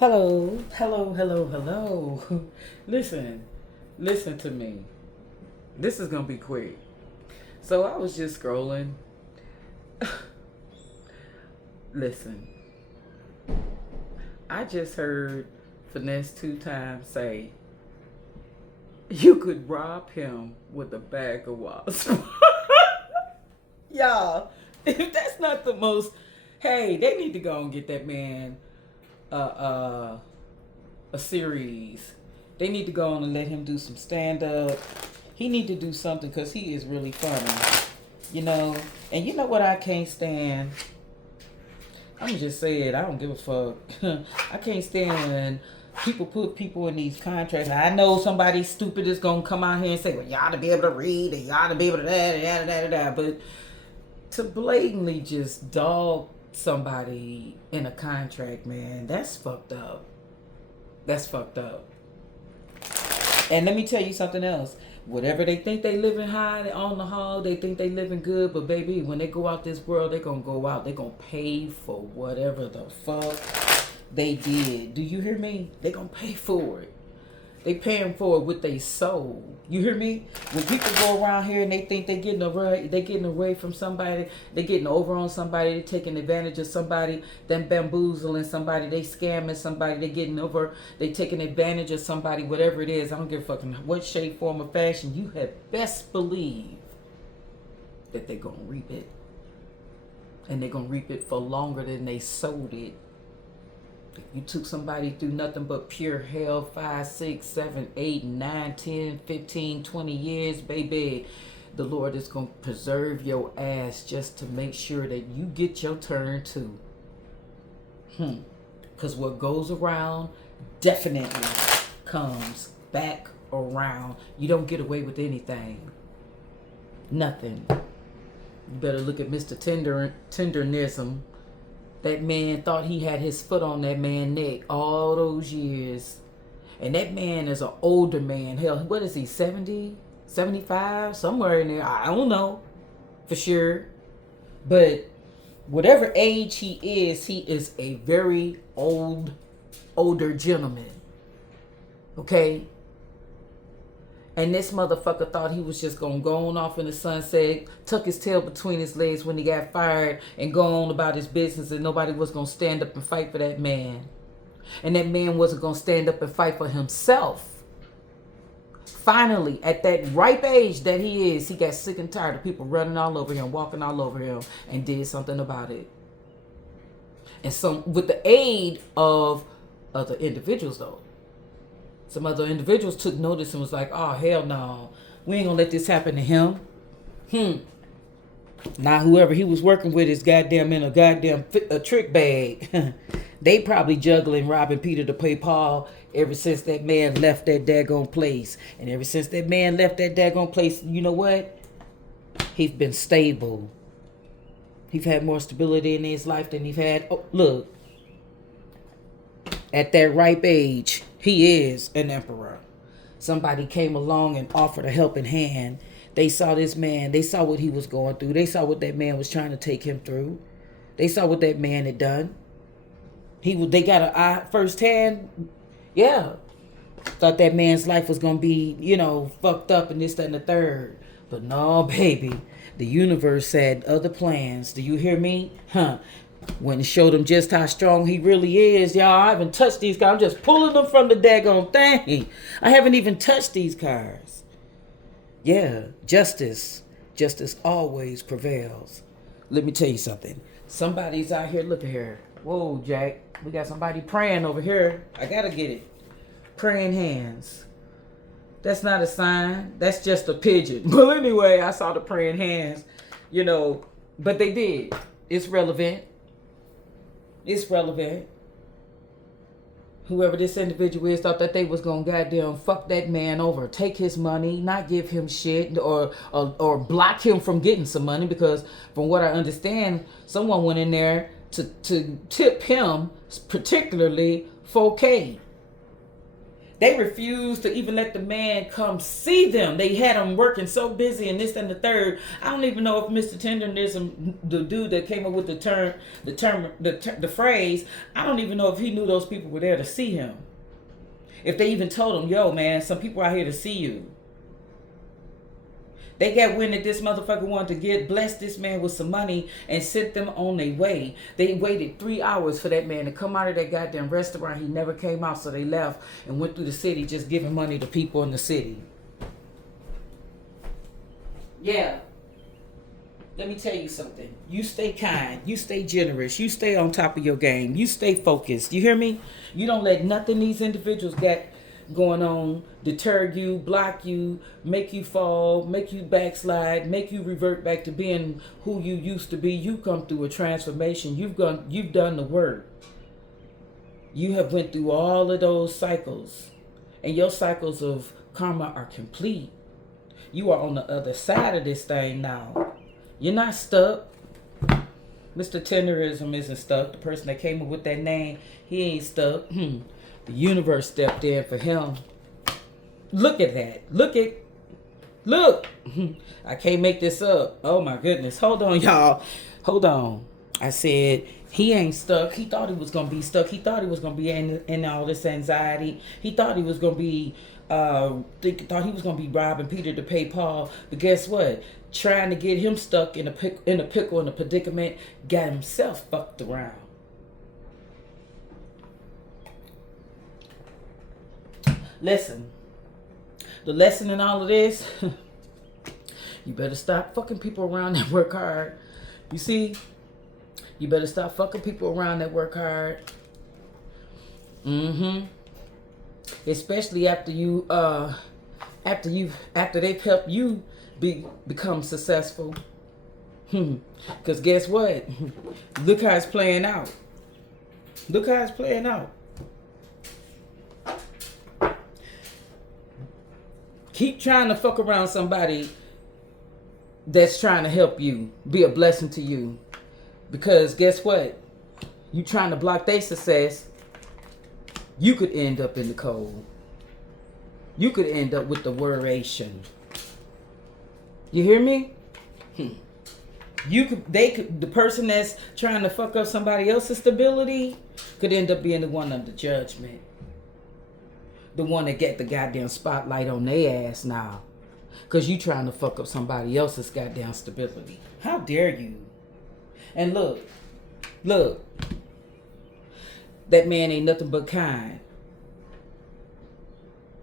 Hello, hello, hello, hello. Listen to me. This is gonna be quick. So I was just scrolling. Listen, I just heard Finesse 2 times say, you could rob him with a bag of wasps. Y'all, if that's not the most, hey, they need to go and get that man uh, uh, a series. They need to go on and let him do some stand up. He need to do something because he is really funny, you know. And you know what I can't stand? I'm gonna just say it. I don't give a fuck. I can't stand when people put people in these contracts. I know somebody stupid is gonna come out here and say, "Well, you ought to be able to read, and you ought to be able to da." But to blatantly just dog somebody in a contract, man, that's fucked up. That's fucked up. And let me tell you something else. Whatever they think they living high on the hall, they think they living good, but baby, when they go out this world, they gonna go out. They gonna pay for whatever the fuck they did. Do you hear me? They gonna pay for it. They paying for it with their soul. You hear me? When people go around here and they think they getting away from somebody, they getting over on somebody, they taking advantage of somebody, them bamboozling somebody, they scamming somebody, they getting over, they taking advantage of somebody, whatever it is. I don't give a fucking what shape, form, or fashion. You had best believe that they gonna reap it, and they gonna reap it for longer than they sowed it. If you took somebody through nothing but pure hell 5, 6, 7, 8, 9, 10, 15, 20 years, baby, the Lord is going to preserve your ass just to make sure that you get your turn too. Because what goes around definitely comes back around. You don't get away with anything. Nothing. You better look at Mr. Tenderism. That man thought he had his foot on that man's neck all those years. And that man is an older man. Hell, what is he, 70, 75? Somewhere in there. I don't know for sure. But whatever age he is a very older gentleman. Okay? And this motherfucker thought he was just going to go on off in the sunset, tuck his tail between his legs when he got fired, and go on about his business, and nobody was going to stand up and fight for that man. And that man wasn't going to stand up and fight for himself. Finally, at that ripe age that he is, he got sick and tired of people running all over him, walking all over him, and did something about it. And so, with the aid of other individuals, though, some other individuals took notice and was like, oh, hell no. We ain't gonna let this happen to him. Now whoever he was working with is goddamn in a goddamn trick bag. They probably juggling robbing Peter to pay Paul ever since that man left that daggone place. And ever since that man left that daggone place, you know what? He's been stable. He's had more stability in his life than he's had. Oh, look. At that ripe age, he is an emperor. Somebody came along and offered a helping hand. They saw this man. They saw what he was going through. They saw what that man was trying to take him through. They saw what that man had done. They got an eye firsthand. Yeah. Thought that man's life was going to be, fucked up and this, that, and the third. But no, baby. The universe had other plans. Do you hear me? When it showed him just how strong he really is, y'all. I haven't touched these cars. I'm just pulling them from the daggone thing. I haven't even touched these cars. Yeah, justice always prevails. Let me tell you something. Somebody's out here. Look at here. Whoa, Jack. We got somebody praying over here. I gotta get it. Praying hands. That's not a sign. That's just a pigeon. But anyway, I saw the praying hands. But they did. It's relevant. It's relevant. Whoever this individual is thought that they was gonna goddamn fuck that man over, take his money, not give him shit, or block him from getting some money, because from what I understand, someone went in there to tip him particularly $4K. They refused to even let the man come see them. They had him working so busy and this and the third. I don't even know if Mr. Tenderism, the dude that came up with the phrase, I don't even know if he knew those people were there to see him. If they even told him, yo, man, some people out here to see you. They got wind that this motherfucker wanted to bless this man with some money and sent them on their way. They waited 3 hours for that man to come out of that goddamn restaurant. He never came out, so they left and went through the city just giving money to people in the city. Yeah. Let me tell you something. You stay kind. You stay generous. You stay on top of your game. You stay focused. You hear me? You don't let nothing these individuals got going on deter you, block you, make you fall, make you backslide, make you revert back to being who you used to be. You come through a transformation. You've done the work. You have went through all of those cycles, and your cycles of karma are complete. You are on the other side of this thing now. You're not stuck. Mr. Tenderism isn't stuck. The person that came up with that name, he ain't stuck. The universe stepped in for him. Look at that. Look. I can't make this up. Oh my goodness. Hold on, y'all. Hold on. I said he ain't stuck. He thought he was going to be stuck. He thought he was going to be in all this anxiety. He thought he was going to be thought he was going to be robbing Peter to pay Paul. But guess what? Trying to get him stuck in a pickle, in a predicament, got himself fucked around. Listen, the lesson in all of this, you better stop fucking people around that work hard. You see, you better stop fucking people around that work hard. Especially after they've helped you become successful. Because guess what? Look how it's playing out. Look how it's playing out. Keep trying to fuck around somebody that's trying to help you, be a blessing to you. Because guess what? You trying to block their success, you could end up in the cold. You could end up with the worration. You hear me? The person that's trying to fuck up somebody else's stability could end up being the one under judgment. The one that get the goddamn spotlight on their ass now. Because you trying to fuck up somebody else's goddamn stability. How dare you? And look. That man ain't nothing but kind.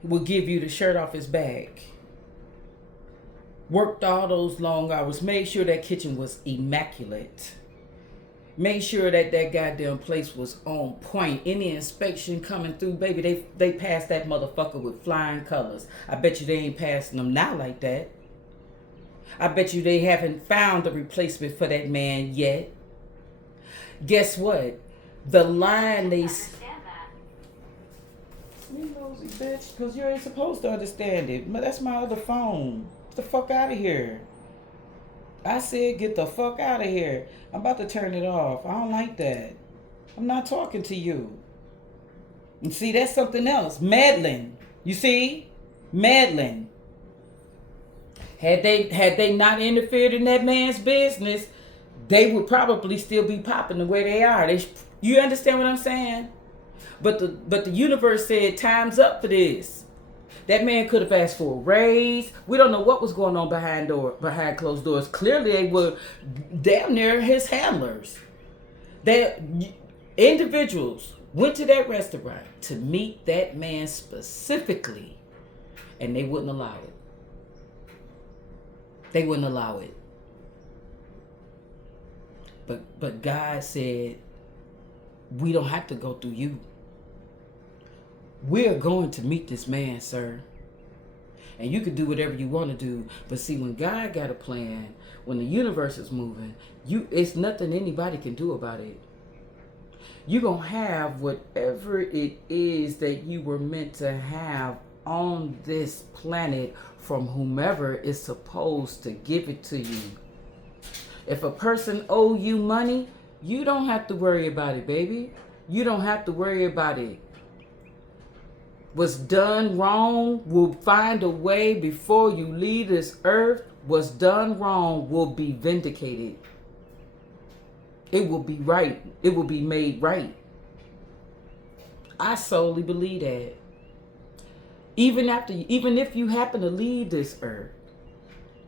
He will give you the shirt off his back. Worked all those long hours. Made sure that kitchen was immaculate. Made sure that goddamn place was on point. Any inspection coming through, baby, they passed that motherfucker with flying colors. I bet you they ain't passing them now like that. I bet you they haven't found a replacement for that man yet. Guess what? The line they... You nosy bitch, because you ain't supposed to understand it. But that's my other phone. Get the fuck out of here. I said get the fuck out of here. I'm about to turn it off. I don't like that. I'm not talking to you. And see, that's something else. Meddling. You see? Meddling. Had they not interfered in that man's business, they would probably still be popping the way they are. You understand what I'm saying? But the universe said time's up for this. That man could have asked for a raise. We don't know what was going on behind closed doors. Clearly, they were damn near his handlers. Individuals went to that restaurant to meet that man specifically, and they wouldn't allow it. They wouldn't allow it. But God said, we don't have to go through you. We're going to meet this man, sir. And you can do whatever you want to do. But see, when God got a plan, when the universe is moving, it's nothing anybody can do about it. You're going to have whatever it is that you were meant to have on this planet from whomever is supposed to give it to you. If a person owe you money, you don't have to worry about it, baby. You don't have to worry about it. What's done wrong will find a way before you leave this earth. What's done wrong will be vindicated. It will be right. It will be made right. I solely believe that. Even if you happen to leave this earth,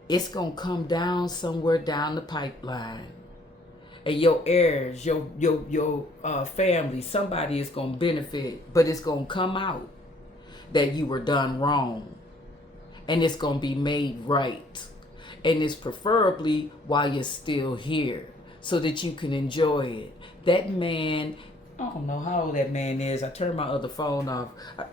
it's gonna come down somewhere down the pipeline. And your heirs, your family, somebody is gonna benefit, but it's gonna come out that you were done wrong, and it's gonna be made right, and it's preferably while you're still here, so that you can enjoy it. That man, I don't know how old that man is. I turned my other phone off.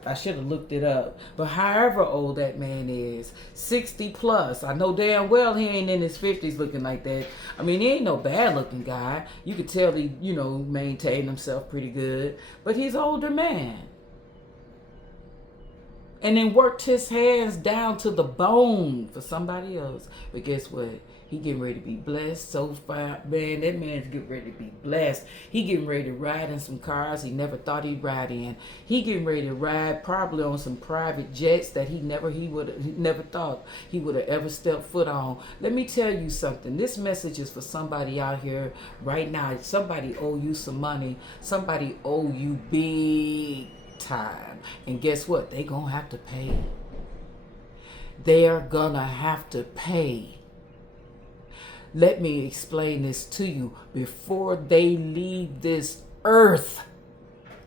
I should have looked it up. But however old that man is, 60 plus. I know damn well he ain't in his 50s looking like that. I mean, he ain't no bad looking guy. You could tell he, maintained himself pretty good. But he's an older man. And then worked his hands down to the bone for somebody else. But guess what? He getting ready to be blessed so far. Man, that man's getting ready to be blessed. He getting ready to ride in some cars he never thought he'd ride in. He getting ready to ride probably on some private jets that he never thought he would have ever stepped foot on. Let me tell you something. This message is for somebody out here right now. Somebody owe you some money. Somebody owe you big time. And guess what? They gonna have to pay. They're gonna have to pay. Let me explain this to you. Before they leave this earth,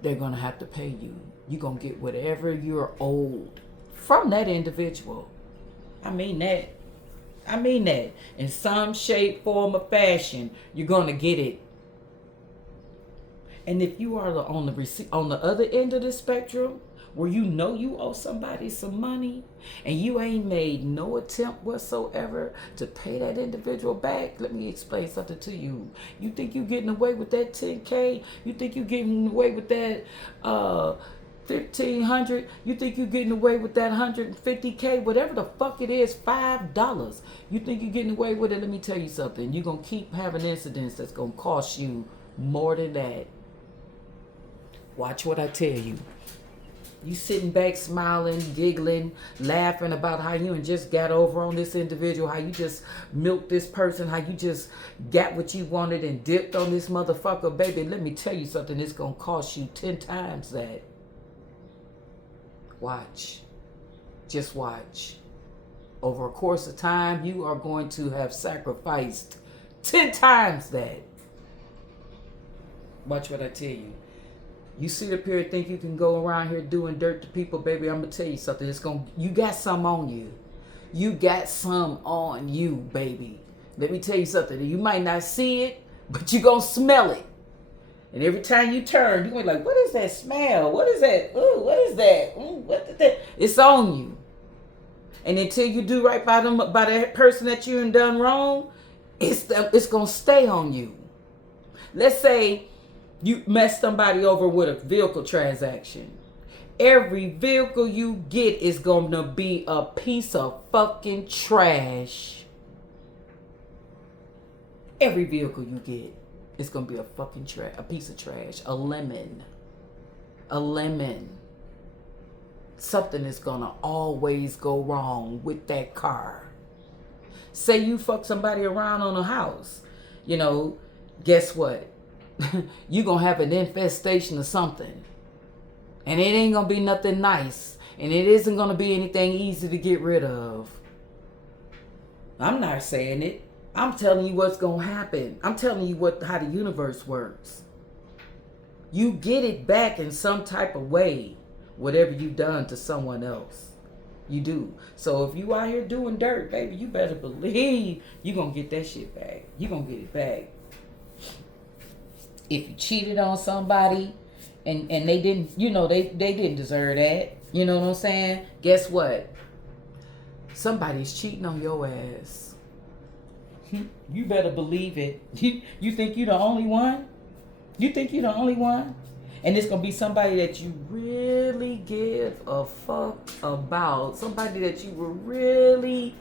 they're going to have to pay you. You're going to get whatever you're owed from that individual. I mean that. In some shape, form, or fashion, you're going to get it. And if you are on the other end of the spectrum, where you owe somebody some money and you ain't made no attempt whatsoever to pay that individual back, let me explain something to you. You think you getting away with that $10K? You think you getting away with that $1,500? You think you getting away with that $150K? Whatever the fuck it is, $5. You think you getting away with it? Let me tell you something. You're going to keep having incidents that's going to cost you more than that. Watch what I tell you. You sitting back smiling, giggling, laughing about how you just got over on this individual, how you just milked this person, how you just got what you wanted and dipped on this motherfucker. Baby, let me tell you something. It's going to cost you 10 times that. Watch. Just watch. Over a course of time, you are going to have sacrificed 10 times that. Watch what I tell you. You sit up here and think you can go around here doing dirt to people, baby. I'm going to tell you something. You got some on you. You got some on you, baby. Let me tell you something. You might not see it, but you're going to smell it. And every time you turn, you're going to be like, what is that smell? What is that? Ooh, what is that? Ooh, what is that? It's on you. And until you do right by that person that you done wrong, it's going to stay on you. Let's say you mess somebody over with a vehicle transaction. Every vehicle you get is going to be a piece of fucking trash. Every vehicle you get is going to be a fucking a piece of trash. A lemon. Something is going to always go wrong with that car. Say you fuck somebody around on a house. Guess what? You're going to have an infestation of something. And it ain't going to be nothing nice. And it isn't going to be anything easy to get rid of. I'm not saying it. I'm telling you what's going to happen. I'm telling you how the universe works. You get it back in some type of way. Whatever you've done to someone else. You do. So if you out here doing dirt, baby, you better believe you're going to get that shit back. You're going to get it back. If you cheated on somebody and they didn't, they didn't deserve that. You know what I'm saying? Guess what? Somebody's cheating on your ass. You better believe it. You think you're the only one? You think you're the only one? And it's going to be somebody that you really give a fuck about. Somebody that you will really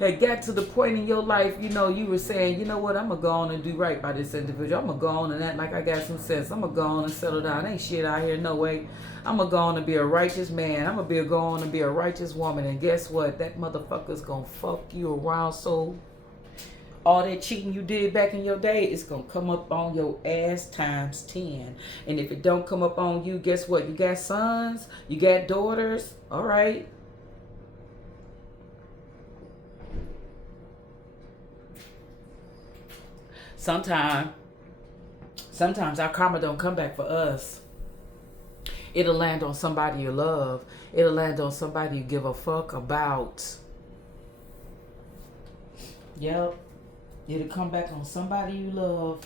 had got to the point in your life, you know, you were saying, you know what, I'm going to go on and do right by this individual. I'm going to go on and act like I got some sense. I'm going to go on and settle down. Ain't shit out here, no way. I'm going to go on and be a righteous man. I'm going to go on and be a righteous woman. And guess what? That motherfucker's going to fuck you around so all that cheating you did back in your day is going to come up on your ass times 10. And if it don't come up on you, guess what? You got sons, you got daughters. All right. Sometimes our karma don't come back for us. It'll land on somebody you love. It'll land on somebody you give a fuck about. Yep. It'll come back on somebody you love.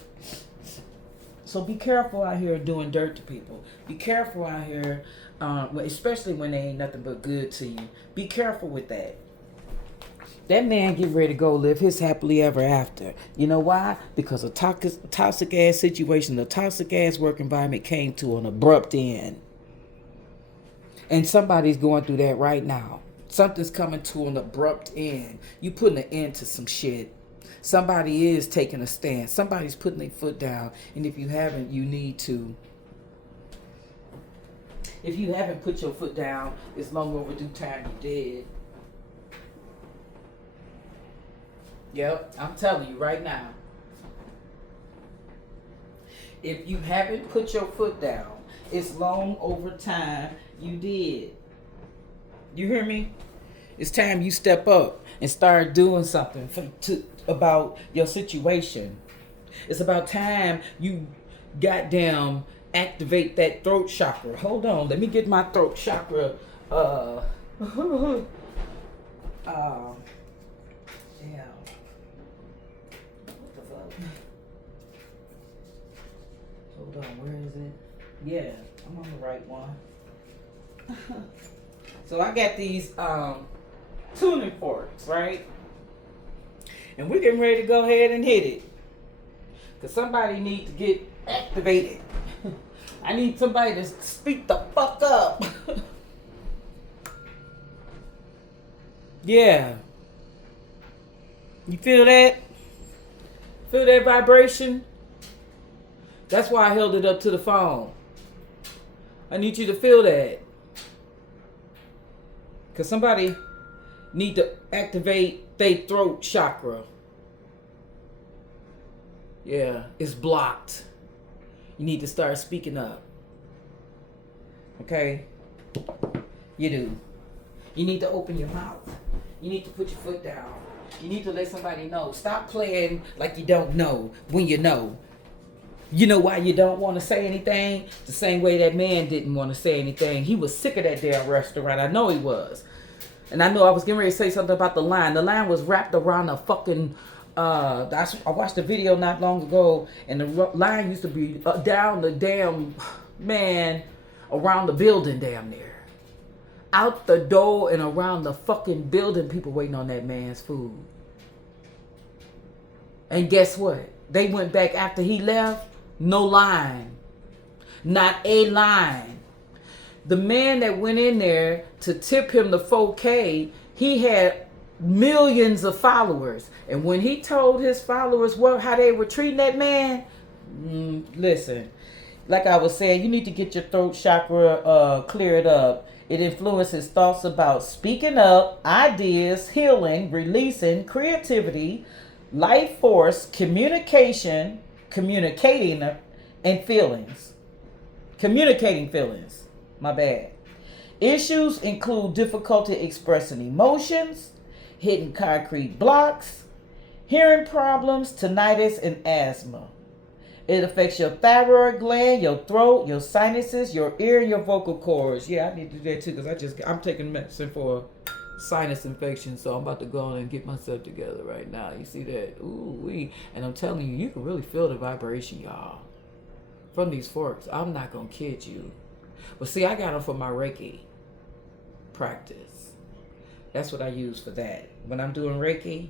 So be careful out here doing dirt to people. Be careful out here, especially when they ain't nothing but good to you. Be careful with that. That man get ready to go live his happily ever after. You know why? Because a toxic ass situation, a toxic ass work environment came to an abrupt end. And somebody's going through that right now. Something's coming to an abrupt end. You putting an end to some shit. Somebody is taking a stand. Somebody's putting their foot down. And if you haven't, you need to. If you haven't put your foot down, it's long overdue time you did. Yep, I'm telling you right now. If you haven't put your foot down, it's long over time you did. You hear me? It's time you step up and start doing something about your situation. It's about time you goddamn activate that throat chakra. Hold on, let me get my throat chakra. Yeah. Hold on, where is it? Yeah, I'm on the right one. So I got these tuning forks, right? And we're getting ready to go ahead and hit it. Because somebody needs to get activated. I need somebody to speak the fuck up. Yeah. You feel that? Feel that vibration? That's why I held it up to the phone. I need you to feel that. Because somebody need to activate their throat chakra. Yeah, it's blocked. You need to start speaking up. Okay? You do. You need to open your mouth. You need to put your foot down. You need to let somebody know. Stop playing like you don't know when you know. You know why you don't want to say anything? The same way that man didn't want to say anything. He was sick of that damn restaurant. I know he was. And I know I was getting ready to say something about the line. The line was wrapped around a fucking... I watched a video not long ago, and the line used to be down the damn... Man, around the building damn near. Out the door and around the fucking building, people waiting on that man's food. And guess what? They went back after he left. No line. Not a line. The man that went in there to tip him the 4K, he had millions of followers. And when he told his followers how they were treating that man, listen, like I was saying, you need to get your throat chakra cleared up. It influences thoughts about speaking up, ideas, healing, releasing, creativity, life force, communicating, and feelings. Communicating feelings. My bad. Issues include difficulty expressing emotions, hitting concrete blocks, hearing problems, tinnitus, and asthma. It affects your thyroid gland, your throat, your sinuses, your ear, and your vocal cords. Yeah, I need to do that too because I'm taking medicine for sinus infection, so I'm about to go on and get myself together right now. You see that? Ooh wee! And I'm telling you, you can really feel the vibration, y'all, from these forks. I'm not gonna kid you. But see, I got them for my Reiki practice. That's what I use for that. When I'm doing Reiki,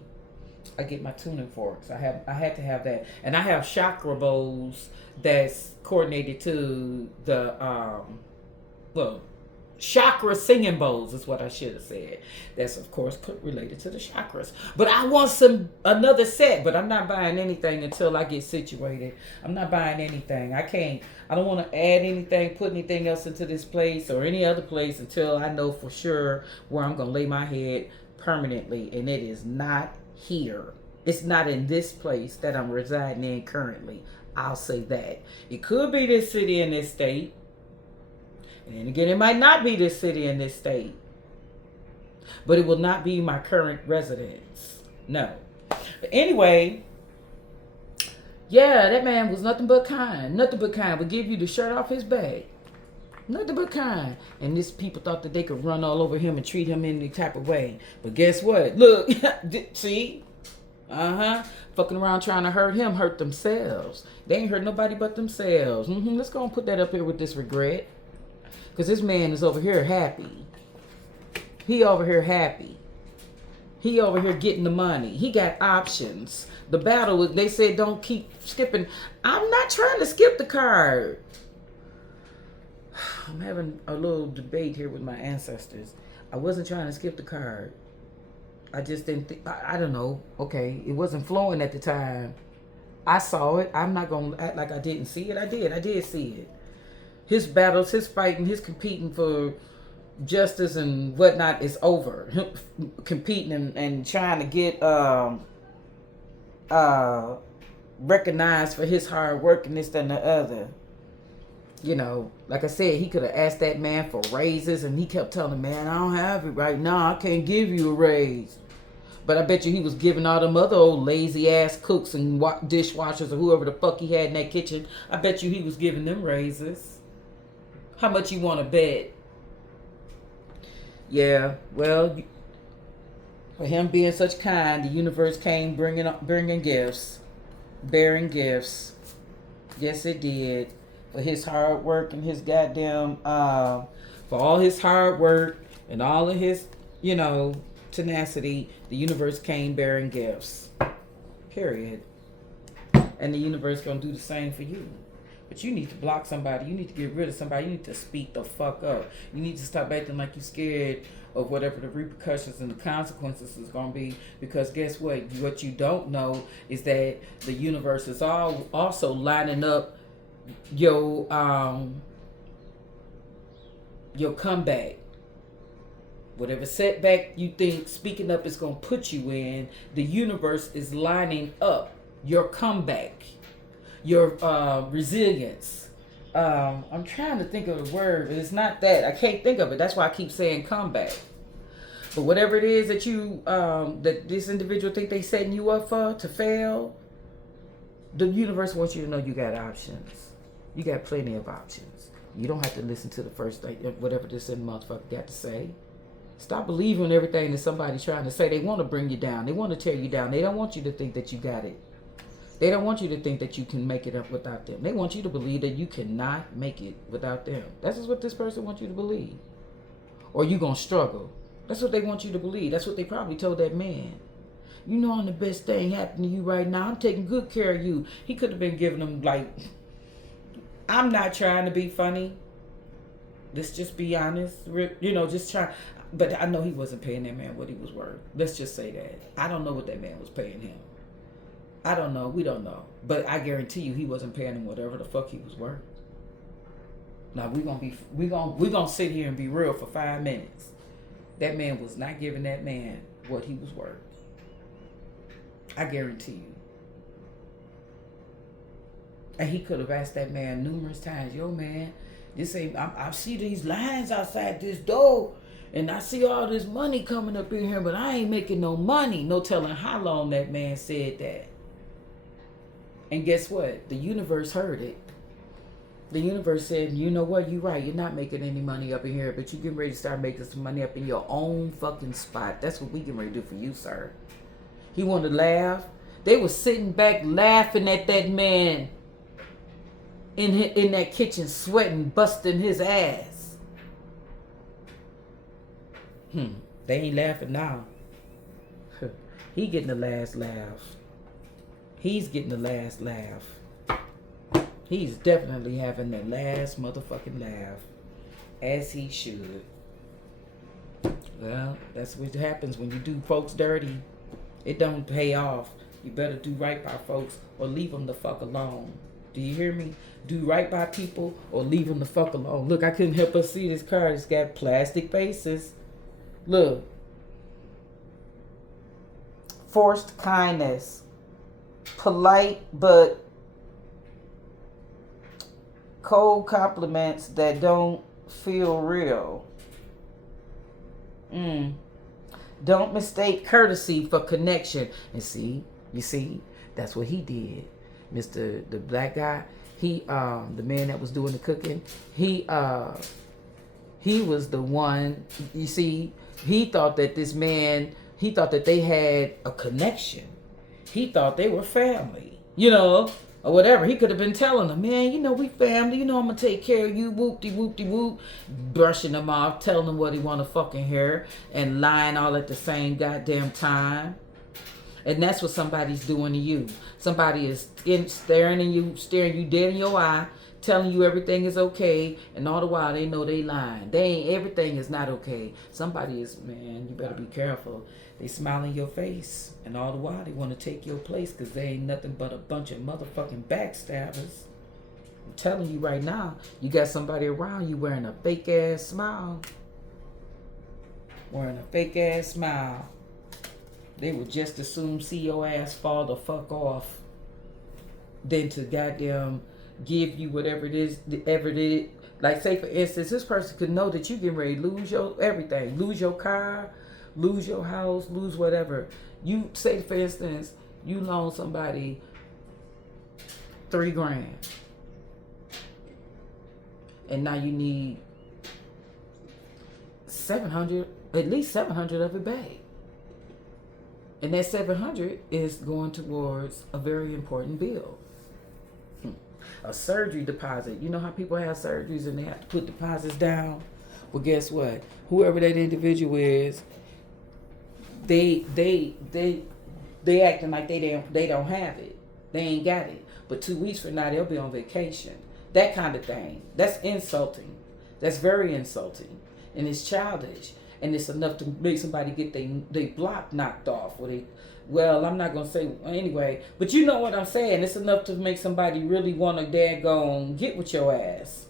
I get my tuning forks. I had to have that, and I have chakra bowls that's coordinated to the Chakra singing bowls is what I should have said. That's of course related to the chakras. But I want another set, but I'm not buying anything until I get situated. I'm not buying anything. I don't want to add anything, put anything else into this place or any other place until I know for sure where I'm gonna lay my head permanently. And it is not here. It's not in this place that I'm residing in currently. I'll say that. It could be this city and this state. And then again, it might not be this city and this state. But it will not be my current residence. No. But anyway, yeah, that man was nothing but kind. Nothing but kind. Would give you the shirt off his back. Nothing but kind. And these people thought that they could run all over him and treat him any type of way. But guess what? Look, see? Fucking around trying to hurt him, hurt themselves. They ain't hurt nobody but themselves. Let's go and put that up here with this regret. Because this man is over here happy. He over here happy. He over here getting the money. He got options. The battle, they said don't keep skipping. I'm not trying to skip the card. I'm having a little debate here with my ancestors. I wasn't trying to skip the card. I just didn't think, I don't know. Okay, it wasn't flowing at the time. I saw it. I'm not going to act like I didn't see it. I did see it. His battles, his fighting, his competing for justice and whatnot is over. Him competing and trying to get recognized for his hard work and this, that, and the other. You know, like I said, he could have asked that man for raises and he kept telling him, man, I don't have it right now. I can't give you a raise. But I bet you he was giving all them other old lazy ass cooks and dishwashers or whoever the fuck he had in that kitchen. I bet you he was giving them raises. How much you want to bet? Yeah, well, for him being such kind, the universe came bringing gifts, bearing gifts. Yes, it did. For his hard work and his goddamn, for all his hard work and all of his, tenacity, the universe came bearing gifts. Period. And the universe gonna do the same for you. But you need to block somebody. You need to get rid of somebody. You need to speak the fuck up. You need to stop acting like you're scared of whatever the repercussions and the consequences is going to be. Because guess what? What you don't know is that the universe is also lining up your comeback. Whatever setback you think speaking up is going to put you in, the universe is lining up your comeback. Your resilience. I'm trying to think of the word, but it's not that. I can't think of it. That's why I keep saying comeback. But whatever it is that you, that this individual think they setting you up for to fail, the universe wants you to know you got options. You got plenty of options. You don't have to listen to the first thing, whatever this motherfucker got to say. Stop believing everything that somebody's trying to say. They want to bring you down. They want to tear you down. They don't want you to think that you got it. They don't want you to think that you can make it up without them. They want you to believe that you cannot make it without them. That's just what this person wants you to believe. Or you going to struggle. That's what they want you to believe. That's what they probably told that man. You know I'm the best thing happening to you right now. I'm taking good care of you. He could have been giving them I'm not trying to be funny. Let's just be honest. Just try. But I know he wasn't paying that man what he was worth. Let's just say that. I don't know what that man was paying him. I don't know. We don't know. But I guarantee you he wasn't paying him whatever the fuck he was worth. Now we're gonna sit here and be real for 5 minutes. That man was not giving that man what he was worth. I guarantee you. And he could have asked that man numerous times, yo man, this ain't I see these lines outside this door. And I see all this money coming up in here, but I ain't making no money. No telling how long that man said that. And guess what? The universe heard it. The universe said, you know what? You're right. You're not making any money up in here, but you're getting ready to start making some money up in your own fucking spot. That's what we getting ready to do for you, sir. He wanted to laugh. They were sitting back laughing at that man in that kitchen, sweating, busting his ass. They ain't laughing now. He getting the last laugh. He's getting the last laugh. He's definitely having the last motherfucking laugh. As he should. Well, that's what happens when you do folks dirty. It don't pay off. You better do right by folks or leave them the fuck alone. Do you hear me? Do right by people or leave them the fuck alone. Look, I couldn't help but see this card. It's got plastic faces. Look. Forced kindness. Polite but cold compliments that don't feel real. Don't mistake courtesy for connection. And see, you see, that's what he did. The black guy, the man that was doing the cooking, he was the one, you see, he thought that they had a connection. He thought they were family, or whatever. He could have been telling them, man, we family, I'm going to take care of you, whoop-de-whoop-de-whoop, brushing them off, telling them what he want to fucking hear, and lying all at the same goddamn time. And that's what somebody's doing to you. Somebody is staring you dead in your eye, telling you everything is okay, and all the while they know they lying. Everything is not okay. Somebody is, man, you better be careful. They smile in your face, and all the while they want to take your place because they ain't nothing but a bunch of motherfucking backstabbers. I'm telling you right now, you got somebody around you wearing a fake ass smile. They would just as soon see your ass fall the fuck off than to goddamn give you whatever it is. Like, say for instance, this person could know that you getting ready to lose your everything, lose your car, lose your house, lose whatever. You say for instance, you loan somebody $3,000, and now you need 700, at least 700 of it back. And that 700 is going towards a very important bill. A surgery deposit. You know how people have surgeries and they have to put deposits down? Well, guess what? Whoever that individual is, they acting like they don't have it. They ain't got it. But 2 weeks from now, they'll be on vacation. That kind of thing. That's insulting. That's very insulting. And it's childish. And it's enough to make somebody get they block knocked off. Well, I'm not going to say anyway. But you know what I'm saying. It's enough to make somebody really want to daggone get with your ass.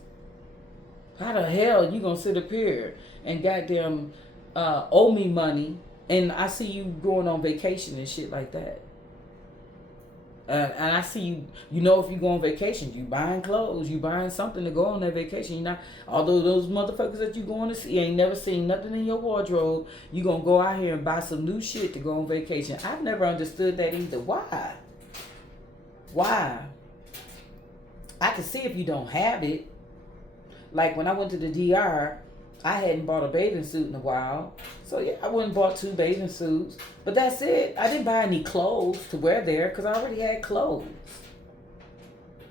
How the hell you going to sit up here and goddamn owe me money, and I see you going on vacation and shit like that? And I see you, if you go on vacation, you buying clothes, you buying something to go on that vacation. Although those motherfuckers that you going to see ain't never seen nothing in your wardrobe, you going to go out here and buy some new shit to go on vacation. I've never understood that either. Why? I can see if you don't have it. Like when I went to the DR, I hadn't bought a bathing suit in a while. So yeah, I went and bought 2 bathing suits. But that's it. I didn't buy any clothes to wear there because I already had clothes.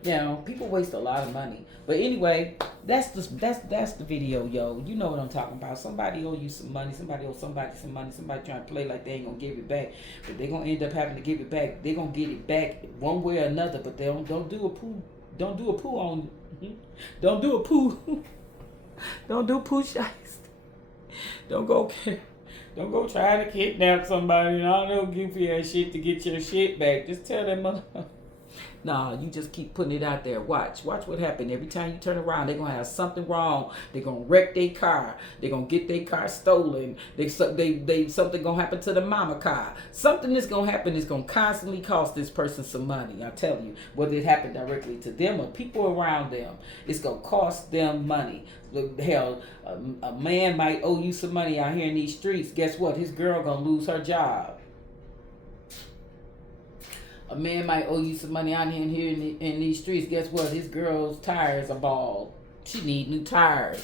People waste a lot of money. But anyway, that's the video, yo. You know what I'm talking about. Somebody owe you some money. Somebody owe somebody some money. Somebody trying to play like they ain't going to give it back. But they're going to end up having to give it back. They're going to get it back one way or another. But they don't do a poo. Don't do a poo on. Don't do a poo. Don't do poo shies. Don't go trying to kidnap somebody and all that goofy ass shit to get your shit back. Just tell that motherfucker. Nah, you just keep putting it out there. Watch what happens. Every time you turn around, they're going to have something wrong. They're going to wreck their car. They're going to get their car stolen. Something going to happen to the mama car. Something that's going to happen is going to constantly cost this person some money. I tell you, whether it happened directly to them or people around them, it's going to cost them money. Hell, a man might owe you some money out here in these streets. Guess what? His girl going to lose her job. A man might owe you some money out here in these streets. Guess what? His girl's tires are bald. She need new tires.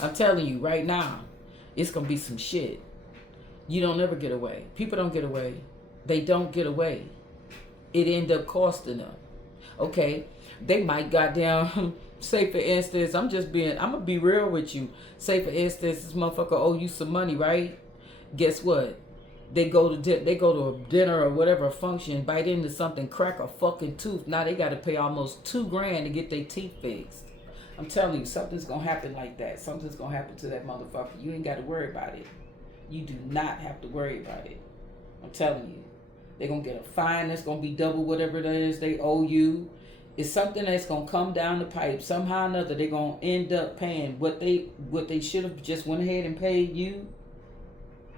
I'm telling you right now, it's going to be some shit. You don't ever get away. People don't get away. They don't get away. It end up costing them. Okay, they might goddamn, say for instance, I'm going to be real with you. Say for instance, this motherfucker owe you some money, right? Guess what? They go to a dinner or whatever, a function, bite into something, crack a fucking tooth. Now they got to pay almost $2,000 to get their teeth fixed. I'm telling you, something's gonna happen like that. Something's gonna happen to that motherfucker. You ain't got to worry about it. You do not have to worry about it. I'm telling you. They're gonna get a fine that's gonna be double whatever it is they owe you. It's something that's gonna come down the pipe. Somehow or another, they're gonna end up paying what they should have just went ahead and paid you,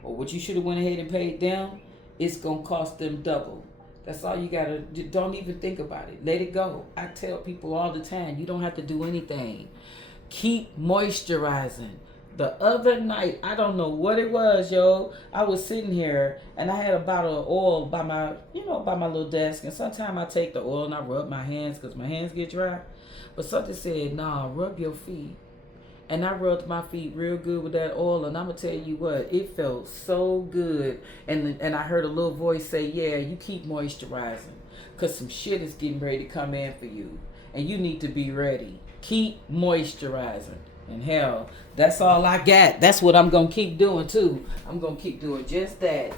or what you should have went ahead and paid them. It's gonna cost them double. That's all you gotta do. Don't even think about it. Let it go. I tell people all the time, you don't have to do anything. Keep moisturizing. The other night, I don't know what it was, yo. I was sitting here and I had a bottle of oil by my little desk. And sometimes I take the oil and I rub my hands because my hands get dry. But something said, nah, rub your feet. And I rubbed my feet real good with that oil, and I'm gonna tell you what, it felt so good. And I heard a little voice say, yeah, you keep moisturizing, cause some shit is getting ready to come in for you, and you need to be ready. Keep moisturizing. And hell, that's all I got. That's what I'm gonna keep doing too. I'm gonna keep doing just that.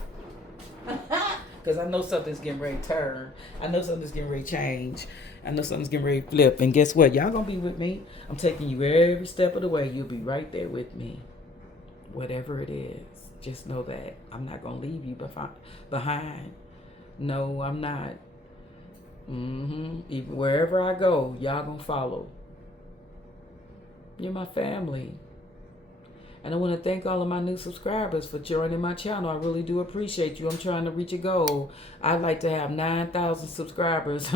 Cause I know something's getting ready to turn. I know something's getting ready to change. I know something's getting ready to flip. And guess what? Y'all gonna be with me. I'm taking you every step of the way. You'll be right there with me. Whatever it is. Just know that. I'm not gonna leave you behind. No, I'm not. Even wherever I go, y'all gonna follow. You're my family. And I want to thank all of my new subscribers for joining my channel. I really do appreciate you. I'm trying to reach a goal. I'd like to have 9,000 subscribers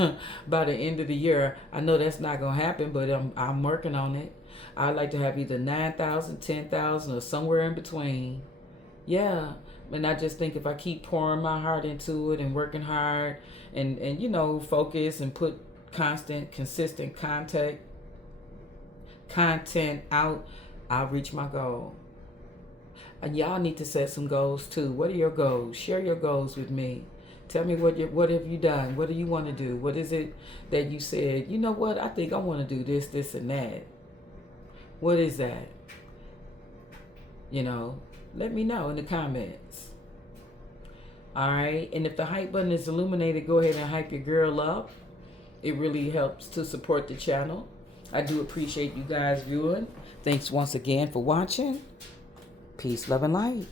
by the end of the year. I know that's not going to happen, but I'm working on it. I'd like to have either 9,000, 10,000, or somewhere in between. Yeah. And I just think if I keep pouring my heart into it and working hard and focus and put consistent content out, I'll reach my goal. And y'all need to set some goals too. What are your goals? Share your goals with me. Tell me what have you done? What do you want to do? What is it that you said, you know what, I think I want to do this, this, and that. What is that? Let me know in the comments. All right. And if the hype button is illuminated, go ahead and hype your girl up. It really helps to support the channel. I do appreciate you guys viewing. Thanks once again for watching. Peace, love, and light.